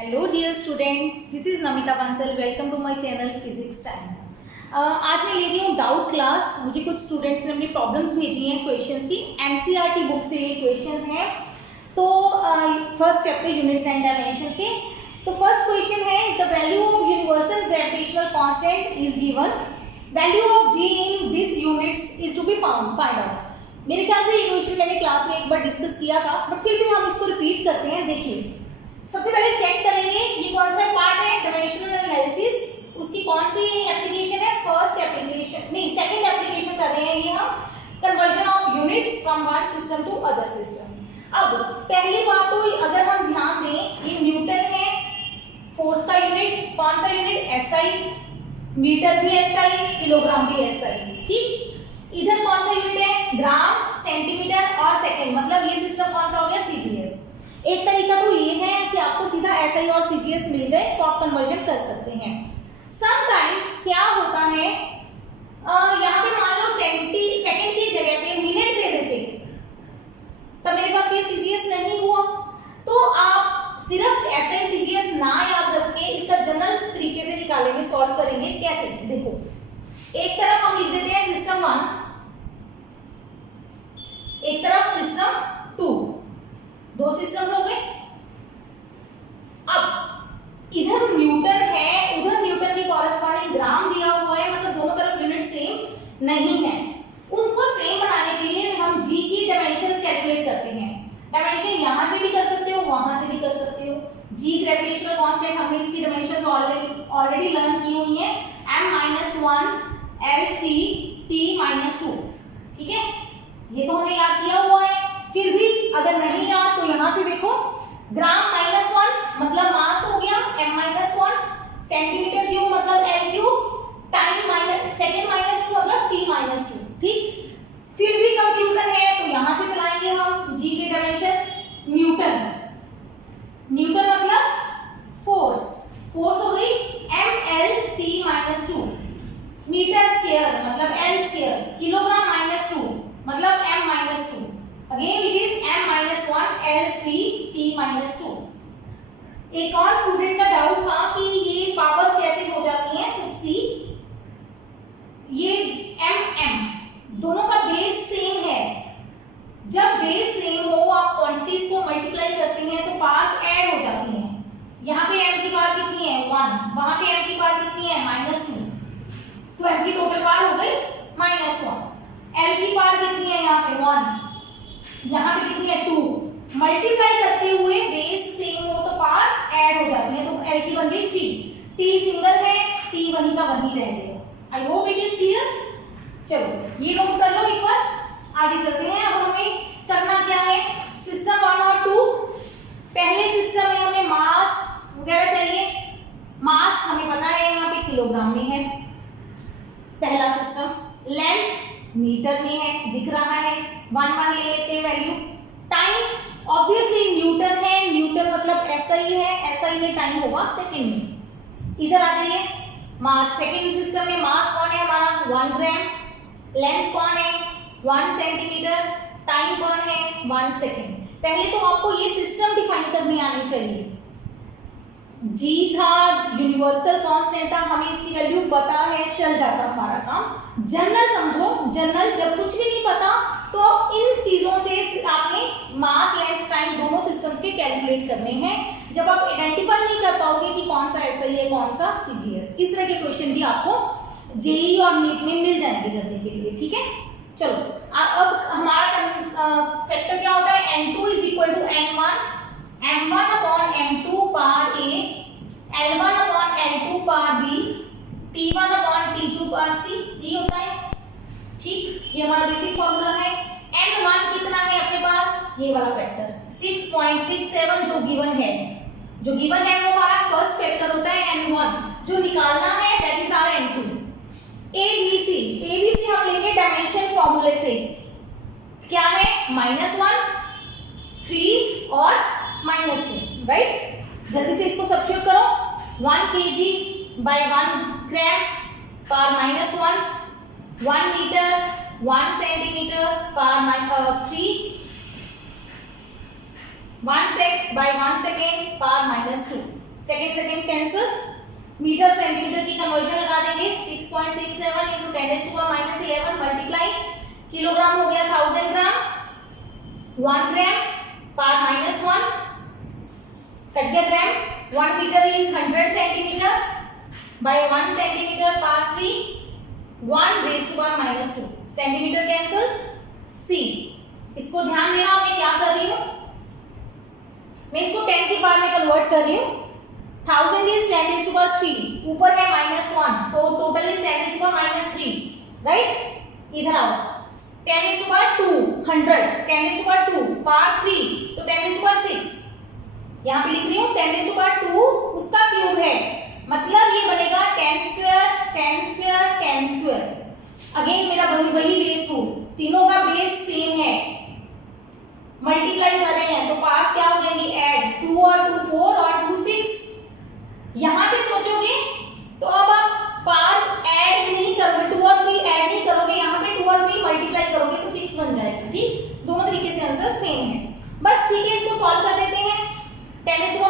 Hello dear students, this is Namita Bansal. Welcome to my channel physics time. आज मैं ले रही हूँ डाउट क्लास। मुझे कुछ स्टूडेंट्स ने अपनी प्रॉब्लम्स भेजी हैं क्वेश्चंस की। एनसीईआरटी बुक से ये क्वेश्चंस हैं। तो first chapter units and dimensions के। तो फर्स्ट क्वेश्चन है, the value of universal gravitational constant is given, value of G in this units is to be find out. मेरे ख्याल से ये क्वेश्चन मैंने क्लास में एक बार डिस्कस किया था, बट फिर भी हम इसको रिपीट करते हैं। देखिए, सबसे पहले चेक करेंगे ये कौन सा पार्ट है, डायमेंशनल एनालिसिस। उसकी कौन सी एप्लीकेशन है, फर्स्ट एप्लीकेशन नहीं सेकंड एप्लीकेशन कर रहे हैं ये हम, conversion of units from one system to other system. अब पहली बात तो अगर हम ध्यान दें, ये न्यूटन है, फोर्स का यूनिट कौन सा यूनिट, एसआई, मीटर भी एसआई, किलोग्राम भी एसआई। ठीक, इधर कौन सा यूनिट है, ग्राम, सेंटीमीटर और सेकंड, मतलब ये सिस्टम कौन सा हो गया, सीजीएस। एक तरीका तो ये है कि आपको सीधा एसआई और सीजीएस मिल गए तो आप कन्वर्जन कर सकते हैं। समटाइम्स क्या होता है, यहाँ पे मान लो सेकंड की जगह पे मिनट दे देते, तब मेरे पास ये सीजीएस नहीं हुआ, तो आप सिर्फ एसआई सीजीएस ना याद रख के इसका जनरल तरीके से निकालेंगे, सॉल्व करेंगे। कैसे, देखो, एक तरफ हम लिख देते हैं सिस्टम 1, एक तरफ सिस्टम 2, दो सिस्टम्स हो गए। अब इधर न्यूटन है, उधर न्यूटन के कॉरेस्पॉन्डिंग ग्राम दिया हुआ है, मतलब दोनों तरफ यूनिट सेम नहीं है। उनको सेम बनाने के लिए हम जी की डायमेंशंस कैलकुलेट करते हैं। डायमेंशन यहां से भी कर सकते हो, वहां से भी कर सकते हो। जी ग्रेविटेशनल कांस्टेंट, हमने इसकी डायमेंशंस ऑलरेडी लर्न की हुई है, m-1 L3 T-2। ठीक है, ये तो हमने याद किया हुआ है। फिर भी अगर नहीं याद तो यहां से देखो, ग्राम -1 मतलब मास हो गया m-1, सेंटीमीटर क्यूब मतलब L क्यूब, टाइम सेकंड -2 मतलब T-2। ठीक, फिर भी कंफ्यूजन है तो यहां से चलाएंगे हम जी के डायमेंशंस। न्यूटन मतलब फोर्स हो गई mLT-2, मीटर स्क्वायर मतलब L स्क्वायर, किलोग्राम -2 मतलब m-2, again it is m-1 L3 T-2। एक और स्टूडेंट का डाउट था कि ये पावर्स कैसे हो जाती हैं, तो सी ये mm दोनों का बेस सेम है। जब बेस सेम हो, आप क्वांटिटीज को मल्टीप्लाई करते हैं तो पावर्स ऐड हो जाती हैं। यहाँ पे m की पावर कितनी है, 1, वहां पे m की पावर कितनी है, -2, तो m की टोटल पावर हो गई -1। l की पावर कितनी है, यहाँ पे 1, यहाँ पे कितनी है, 2। मल्टीप्लाई करते हुए बेस सेम हो तो पावर्स ऐड हो जाती है, तो l की बन गई 3, t सिंगल है, t वही का वही रह गया। I hope it is clear. चलो ये नोट कर लो एक बार, आगे चलते हैं। अब हमें करना क्या है, सिस्टम 1 और 2, पहले सिस्टम में हमें मास वगैरह चाहिए। मास हमें पता है यहाँ पे किलोग्राम में है, पहला सिस्टम। लेंथ मीटर में है, दिख रहा है, 1 ले लेते हैं वैल्यू। टाइम ऑब्वियसली न्यूटन है, न्यूटन मतलब एसआई है, एसआई में टाइम होगा सेकंड में। इधर आ जाइए, मास सेकंड सिस्टम में मास कौन है हमारा, 1 ग्राम। लेंथ कौन है, 1 सेंटीमीटर। टाइम कौन है, 1 सेकंड। पहले तो आपको ये सिस्टम डिफाइन करने आनी चाहिए। जी था, यूनिवर्सल कांस्टेंट था, हमें इसकी वैल्यू पता है, चल जाता हमारा काम। जनरल समझो, जनरल जब कुछ भी नहीं पता तो इन चीजों से आपने मास, लेंथ, टाइम दोनों सिस्टम्स के कैलकुलेट करने हैं। जब आप आइडेंटिफाई नहीं कर पाओगे कि कौन सा एसआई है, कौन सा सीजीएस, इस तरह के क्वेश्चन भी आपको जेईई और नीट में मिल जाएंगे करने के लिए। ठीक है, चलो अब हमारा फैक्टर क्या होता है, n2 = n1, m1/m2 power a, l1/l2 power b, t1/t2 power c, ये होता है। ठीक, ये हमारा बेसिक फॉर्मूला है। n1 कितना है अपने पास, ये वाला फैक्टर 6.67 जो गिवन है, वो हमारा फर्स्ट फैक्टर होता है n1। जो निकालना है that is our n2। ABC हम लेंगे डायमेंशन फॉर्मूले से, क्या है, -1, 3 और -2, राइट। जल्दी से इसको सब्स्टिट्यूट करो, 1 kg/1 ग्राम power -1, 1 metre 1 centimetre power 3, 1 sec by 1 second power -2। Second cancel, metre centimetre की कन्वर्जन लगा देंगे 6.67 into 10⁻11 मल्टीप्लाई, किलोग्राम हो गया 1000 ग्राम, 1 ग्राम पावर -1 कट गया gram, 1 metre is 100 centimetre by 1 centimetre power 3, 1 raised to power -2 centimetre cancel. See इसको ध्यान देना, मैं क्या कर रही हूँ, मैं इसको 10 की पावर में कन्वर्ट कर रही हूँ। 1000 इज 10⁻3, ऊपर है -1 तो टोटल इज 10⁻3, राइट। इधर आओ 10⁻2 100, 10⁻2 पावर 3 तो 10⁻6, यहाँ पे लिख रही हूँ 10⁻2 उसका क्यूब है, मतलब ये बनेगा 10 स्क्वायर 10 स्क्वायर 10 स्क्वायर। अगेन मेरा वही बेस रूल, तीनों का बेस सेम है, मल्टीप्लाई कर रहे हैं तो पास क्या हो जाएंगी, ऐड 2 और 2 4 और 2 6। यहां से सोचोगे तो अब आप पास ऐड नहीं करोगे, 2 और 3 ऐड नहीं करोगे, यहाँ पे 2 और 3 मल्टीप्लाई करोगे तो 6 बन जाएगा, ठीक। दोनों तरीके से आंसर सेम है, बस ठीक है। इसको सॉल्व कर देते हैं, 10⁻³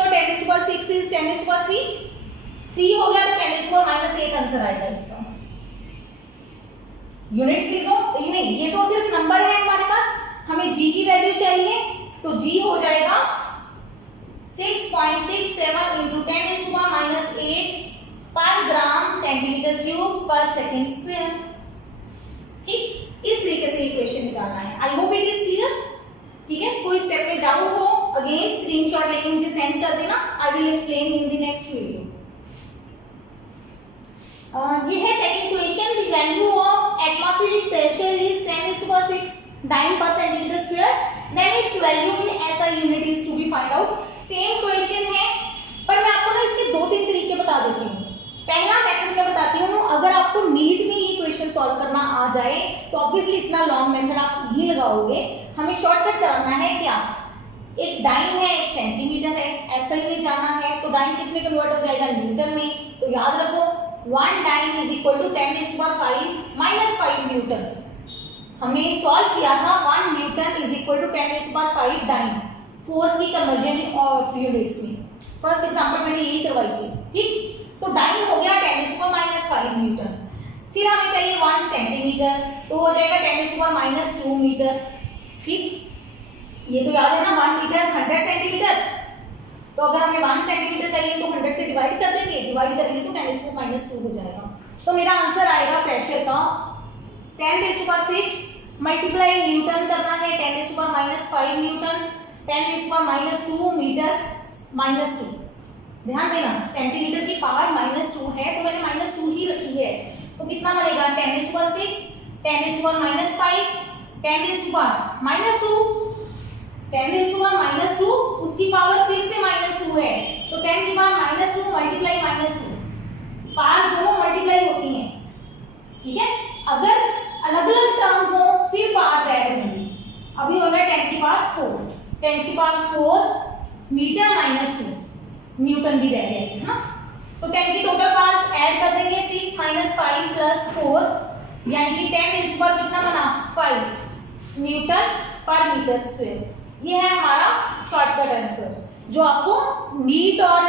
और 10⁻6 इज 10⁻3, 3 हो गया तो 10⁻1 आंसर आएगा इसका। यूनिट्स लिख दो, नहीं ये तो सिर्फ नंबर है हमारे पास, हमें जी की वैल्यू चाहिए तो जी हो जाएगा 6.67 into 10⁻⁻8 पर ग्राम सेंटीमीटर क्यूब पर सेकंड स्क्वायर, ठीक। इस तरीके से इक्वेशन निकालना है। I hope it is clear, ठीक है। कोई स्टेप में डाउट हो अगेन स्क्रीनशॉट लेके मुझे सेंड कर देना, I will explain in the next video. ये है second question, the value of atmospheric pressure is 10⁻6 dyne per centimeter square, then its value in SI unit is to be find out। Same question है पर मैं आपको ना इसके 2-3 तरीके बता देती हूँ। पहला मेथड मैं बताती हूँ, अगर आपको नीट में ये क्वेश्चन सॉल्व करना आ जाए तो ऑब्वियसली इतना लॉन्ग मेथड आप नहीं लगाओगे, हमें शॉर्टकट कराना है। क्या, एक डाइन है एक सेंटीमीटर है, SI में जाना है तो डाइन किस में कन्वर्ट हो जाएगा, न्यूटन में। तो याद रखो 1 dyne is equal to 10⁻5 -5 newton. हमने सॉल्व किया था 1 newton is equal to 10⁻5 dyne, force की कन्वर्जन ऑफ यूनिट्स में। फर्स्ट एग्जांपल मैंने यही करवाई थी, ठीक। तो डाइन हो गया 10⁻5 न्यूटन, फिर हमें चाहिए 1 सेंटीमीटर तो हो जाएगा 10⁻2 मीटर, ठीक। ये तो याद है ना, 1 मीटर 100 सेंटीमीटर, तो अगर हमें 1 सेंटीमीटर चाहिए तो 100 से डिवाइड कर देंगे, डिवाइड करेंगे तो 10⁻2 हो जाएगा। तो मेरा आंसर आएगा प्रेशर का 10⁻6 मल्टीप्लाई न्यूटन करना है 10⁻5 न्यूटन 10⁻2 मीटर -2। ध्यान देना सेंटीमीटर की पावर -2 है तो मैंने -2 ही रखी है, तो कितना बनेगा 10⁻6 10⁻5 10⁻2 10⁻2 उसकी पावर फिर से -2 है तो 10 की पावर -2 मल्टीप्लाई -2, पास दोनों मल्टीप्लाई होती हैं, ठीक है। अगर अलग अलग टर्म्स हो फिर पार्ट्स ऐड होंगे। अभी हो गया 10 की पावर 4 मीटर -2 न्यूटन भी रह गए है ना। तो 10 की टोटल पार्ट्स ऐड कर देंगे 6 - 5 + 4 यानी कि 10 इस पर कितना बना 5 न्यूटन पर मीटर स्क्वायर। ये है हमारा शॉर्टकट आंसर जो आपको नीट और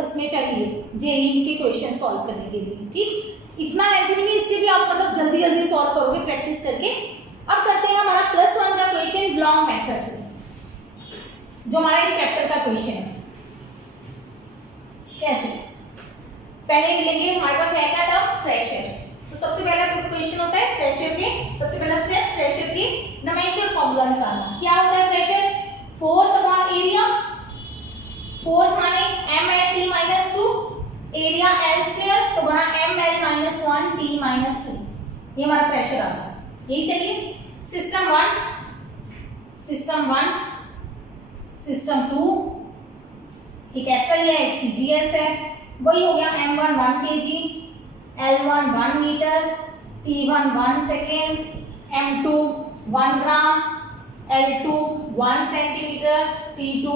उसमें चाहिए जेईई के क्वेश्चन सॉल्व करने के लिए, ठीक। इतना लेंथी नहीं, इससे भी आप मतलब जल्दी जल्दी सॉल्व करोगे प्रैक्टिस करके। अब करते हैं हमारा +1 का क्वेश्चन लॉन्ग मेथड से, जो हमारा इस चैप्टर का क्वेश्चन है। कैसे, पहले लेंगे हमारे पास है क्या टर्म प्रेशर। तो सबसे पहला क्वेश्चन होता है प्रेशर के, सबसे पहला स्टेप प्रेशर की डायमेंशन फॉर्मूला निकालना। क्या होता है pressure, force upon area, force माने mL/T - 2 एरिया L² तो बना mL-1 T - 2, ये हमारा प्रेशर आ गया, यही चाहिए। सिस्टम 1 सिस्टम 2 एक SI है एक CGS है, वही हो गया m1 1 kg L1 1 metre T1 1 second m2 1 gram L2 1 centimetre T2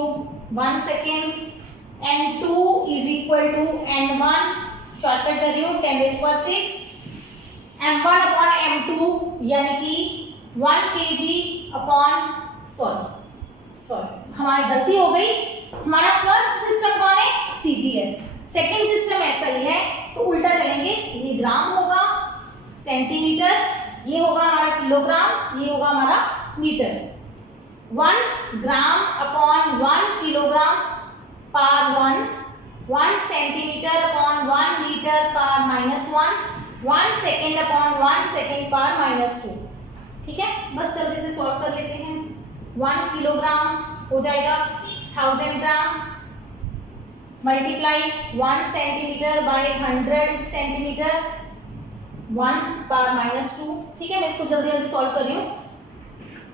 1 second N2 is equal to N1 shortcut कर रही हूँ 10⁻6 m1 अपॉन m2 यानी कि 1 kg अपॉन सॉरी हमारी गलती हो गई। हमारा फर्स्ट सिस्टम कौन है, C किलोग्राम, ये होगा हमारा metre. 1 gram upon 1 kilogram power 1 centimetre upon 1 metre power -1, 1 second upon 1 second power -2। ठीक है, बस जल्दी से सॉल्व कर लेते हैं। 1 किलोग्राम हो जाएगा 1000 gram multiply 1 centimetre by 100 centimetre 1 power -2। ठीक है, मैं इसको जल्दी जल्दी सॉल्व कर रही हूँ।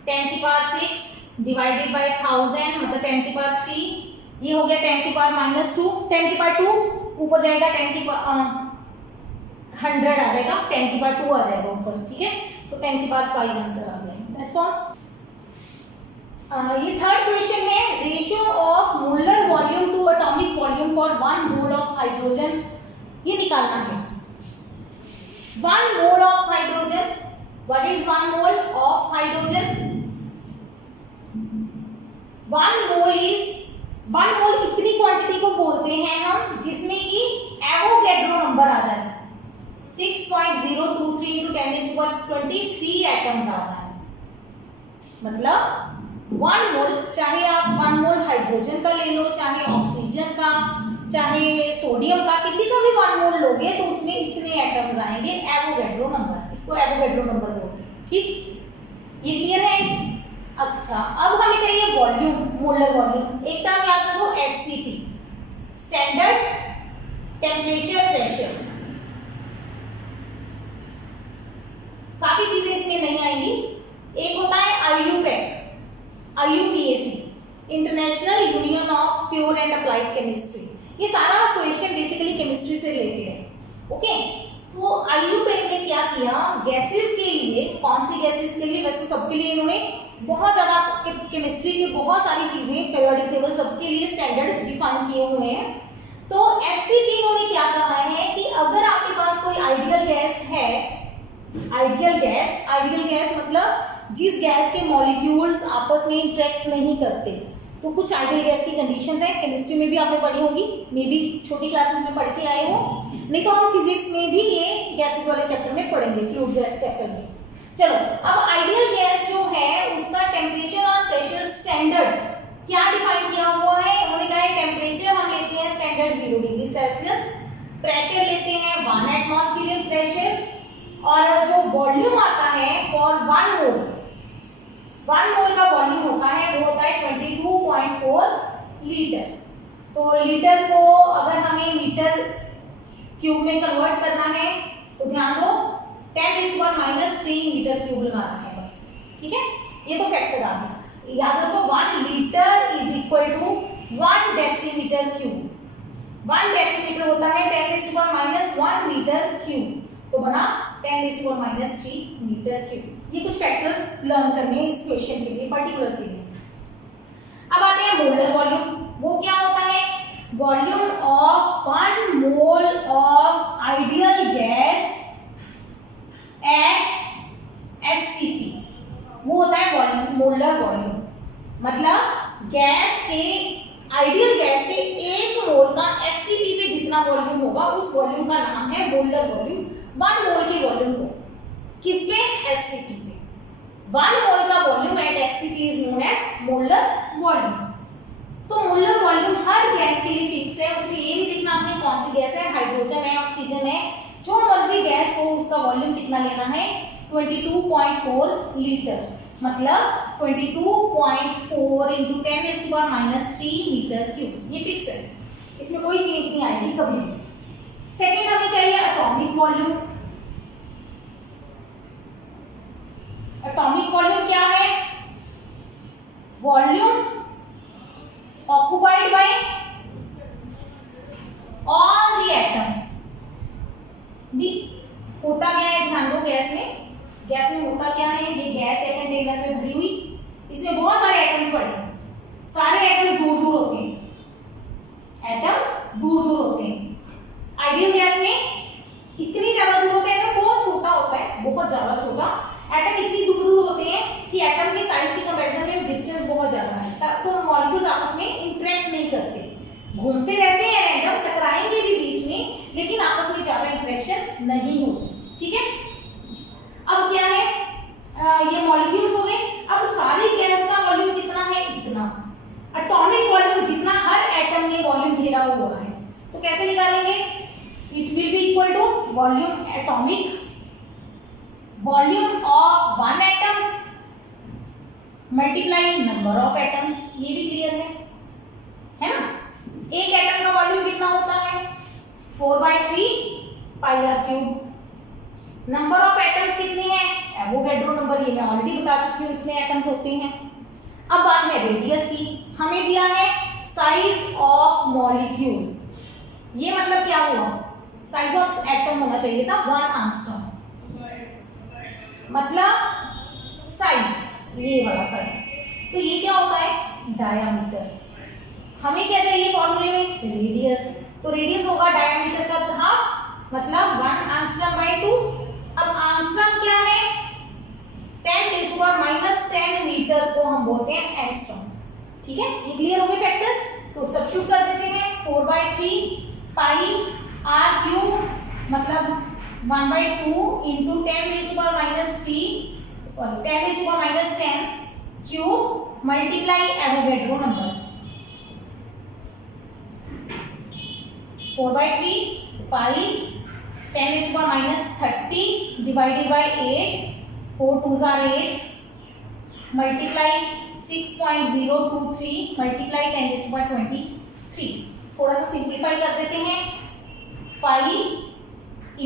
10 की पावर 6 डिवाइडेड बाय 1000 मतलब 10 की पावर 3, ये हो गया 10 की पावर -2। 10 की पावर 2 ऊपर जाएगा, 10 की पावर 100 आ जाएगा, 10 की पावर 2 आ जाएगा ऊपर। ठीक है, तो 10 की पावर 5 आंसर आ गया। That's all. ये थर्ड क्वेश्चन है, ratio of molar volume to atomic volume for 1 mole of hydrogen, ये निकालना है। 1 mole of hydrogen, what is 1 mole of hydrogen? 1 mole इतनी क्वांटिटी को बोलते हैं हम जिसमें कि एवोगैड्रो नंबर आ जाए, 6.023 into 10⁻23 एटम्स आ जाए। मतलब 1 मोल, चाहे आप 1 मोल हाइड्रोजन का ले लो, चाहे ऑक्सीजन का, चाहे सोडियम का, किसी का भी 1 मोल लोगे तो उसमें इतने एटम्स आएंगे, एवोगैड्रो नंबर, इसको एवोगैड्रो नंबर बोलते हैं। ठीक, ये क्लियर है? अच्छा, अब हमें चाहिए वॉल्यूम, मोलर वॉल्यूम। एक टर्म याद रखो, एसटीपी, स्टैंडर्ड टेम्परेचर प्रेशर। काफी चीजें इसमें नहीं आएंगी। एक होता है IUPAC, IUPAC, international union of pure and applied chemistry. ये सारा क्वेश्चन बेसिकली केमिस्ट्री से रिलेटेड है। ओके, तो IUPAC ने क्या किया, गैसेस के लिए, कौन सी गैसेस के लिए, वैसे सबके लिए इन्होंने बहुत ज़्यादा केमिस्ट्री की बहुत सारी चीज़ें, पीरियोडिक टेबल सबके लिए स्टैंडर्ड डिफाइन किए हुए हैं। तो एसटीपी इन्होंने क्या कहा है कि अगर आपके पास कोई आइडियल गैस है, आइडियल गैस मतलब जिस गैस के मॉलिक्यूल्स आपस में इंटरेक्ट नहीं करते, तो कुछ आइडियल गैस की कंडीशंस है, केमिस्ट्री में भी आपने पढ़ी होंगी, मे बी छोटी क्लासेस में पढ़ के आए हो, नहीं तो हम फिजिक्स में भी ये गैसेस वाले चैप्टर में पढ़ेंगे, फ्लूइड्स चैप्टर में। चलो, अब आइडियल गैस जो है उसका टेम्परेचर और प्रेशर स्टैंडर्ड क्या डिफाइन किया हुआ है? उन्होंने कहा है टेम्परेचर हम लेते हैं स्टैंडर्ड 0 डिग्री सेल्सियस, प्रेशर लेते हैं 1 एटमॉस्फेरिक प्रेशर, और जो वॉल्यूम आता है फॉर 1 मोल का वॉल्यूम होता है वो होता है 22.4 लीटर। तो लीटर को अगर हमें मीटर क्यूब में कन्वर्ट करना है तो ध्यान दो 10⁻³ मीटर क्यूब लगाना है बस। ठीक है, ये तो फैक्टर आ गया। याद रखो 1 litre is equal to 1 decimetre cube. 1 decimetre होता है 10⁻⁻1 मीटर क्यूब, तो बना 10⁻³ मीटर क्यूब। ये कुछ फैक्टर्स लर्न करने हैं इस क्वेश्चन के लिए, पर्टिकुलर के लिए। अब आते हैं मोलर वॉल्यूम। वो क्या होता है? Volume of 1 mole of ideal gas at STP, वो होता है वॉल्यूम, मोलर वॉल्यूम। मतलब गैस के, आइडियल गैस के 1 मोल का एसटीपी पे जितना वॉल्यूम होगा उस वॉल्यूम का नाम है मोलर वॉल्यूम। 1 मोल के वॉल्यूम को किसपे? एसटीपी पे। 1 मोल का volume at STP is known as molar volume. तो मोलर वॉल्यूम हर गैस के लिए फिक्स है, उसमें ये नहीं देखना आपने कौन सी गैस है, हाइड्रोजन है, ऑक्सीजन है, जो मर्जी गैस हो उसका वॉल्यूम कितना लेना है? 22.4 लीटर। मतलब 22.4 into 10⁻³ मीटर क्यूब, ये फिक्स है, इसमें कोई चेंज नहीं आएगी कभी भी। सेकेंड हमें चाहिए एटॉमिक वॉल्यूम। एटॉमिक वॉल्यूम क्या है? Volume occupied by all the atoms। भी होता क्या है, ध्यान दो, गैस में होता क्या है? ये गैस है कंटेनर में भरी हुई, इसमें बहुत सारे एटम्स पड़े हैं, सारे एटम्स दूर दूर होते हैं, आइडियल गैस में इतनी ज्यादा दूर होते हैं, बहुत छोटा होता है, बहुत ज्यादा छोटा एटम, इतनी दूर दूर होते हैं कि एटम के साइज की कंपैरिजन में डिस्टेंस बहुत ज्यादा है, तो मॉलिक्यूल्स आपस में इंटरेक्ट नहीं करते, घूमते रहते हैं रैंडम, टकराएंगे भी बीच में, लेकिन आपस में ज्यादा इंटरेक्शन नहीं होती। ठीक है, अब क्या है, हुआ है। तो कैसे निकालेंगे? It will be equal to volume atomic volume of one atom multiply number of atoms. ये भी क्लियर है ना? एक एटम का वॉल्यूम कितना होता है? 4/3 pi r cube. Number of atoms कितने हैं? एवोगैड्रो नंबर, ये मैं ऑलरेडी बता चुकी हूँ इतने एटम्स होते हैं। अब बात है रेडियस की। हमें दिया है साइज ऑफ मॉलिक्यूल। ये मतलब क्या हुआ? साइज ऑफ एटम होना चाहिए था 1 एंगस्ट्रॉम, मतलब साइज, ये वाला साइज। तो ये क्या होता है? डायामीटर। हमें क्या चाहिए फॉर्मूले में? रेडियस। तो रेडियस होगा डायामीटर का हाफ, मतलब 1 एंगस्ट्रॉम/2। अब एंगस्ट्रॉम क्या है? 10⁻⁻10 मीटर को हम बोलते हैं एंगस्ट्रॉम। ठीक है, ये क्लियर हो गए फैक्टर्स। तो सब्स्टिट्यूट कर देते हैं 4/3 पाई आर क्यूब, मतलब 1/2 into 10⁻10 cube multiply Avogadro number. 4/3 pi 10⁻30 divided by 8, 4 2s are 8 multiply 6.023 multiply 10⁻23। थोड़ा सा सिंप्लीफाई कर देते हैं। Pi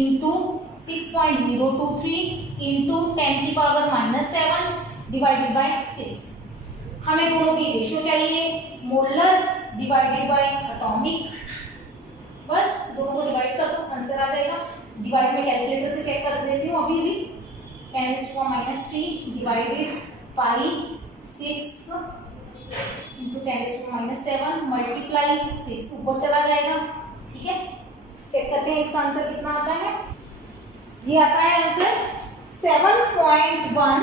into 6.023 into 10⁻⁻7 divided by 6। हमें दोनों की रेशियो चाहिए, मोलर डिवाइडेड बाई एटॉमिक। बस दोनों को डिवाइड कर दो, आंसर आ जाएगा। डिवाइड में कैलकुलेटर से चेक कर देती हूँ अभी भी। 10⁻³ डिवाइडेड पाई 6 इंटू 10⁻7 मल्टीप्लाई 6 ऊपर चला जाएगा। ठीक है, चेक करते हैं इसका आंसर कितना आता है। ये आता है आंसर 7.1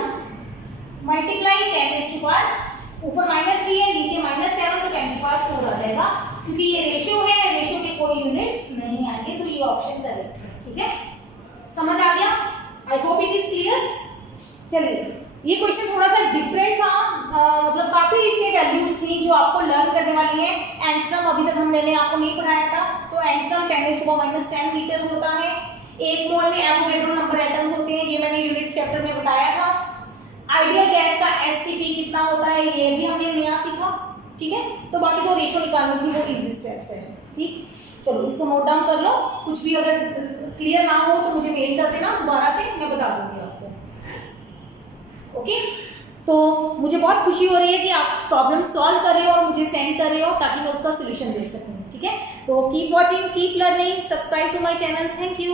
मल्टीप्लाई 10⁻, ऊपर -3 है, नीचे -7, तो 10⁻4 आ जाएगा। क्योंकि ये रेशियो है, रेशियो के कोई यूनिट्स नहीं आएंगे, तो ये ऑप्शन करेक्ट है। ठीक है, समझ आ गया? I hope it is clear. चलिए, ये क्वेश्चन थोड़ा सा डिफरेंट था, मतलब काफी इसके वैल्यूज थी जो आपको लर्न करने वाली है। एंगस्ट्रॉम अभी तक मैंने आपको नहीं पढ़ाया था, तो एंगस्ट्रॉम 10⁻10 मीटर होता है। एक मोल में एवोगैड्रो नंबर एटम्स होते हैं, ये मैंने यूनिट्स चैप्टर में बताया था। आइडियल गैस का एसटीपी कितना होता है, ये भी हमने नया सीखा। ठीक है, तो बाकी जो रेशियो निकालनी थी वो इजी स्टेप्स है। ठीक, चलो इसको नोट डाउन कर लो। कुछ भी अगर क्लियर ना हो तो मुझे मेल कर देना, दोबारा से मैं बता दूंगी आपको। ओके, तो मुझे बहुत खुशी हो रही है कि आप प्रॉब्लम सॉल्व कर रहे हो और मुझे सेंड कर रहे हो, ताकि मैं उसका सोल्यूशन दे सकूं। ठीक है, तो keep watching, keep learning, subscribe to my channel. Thank you.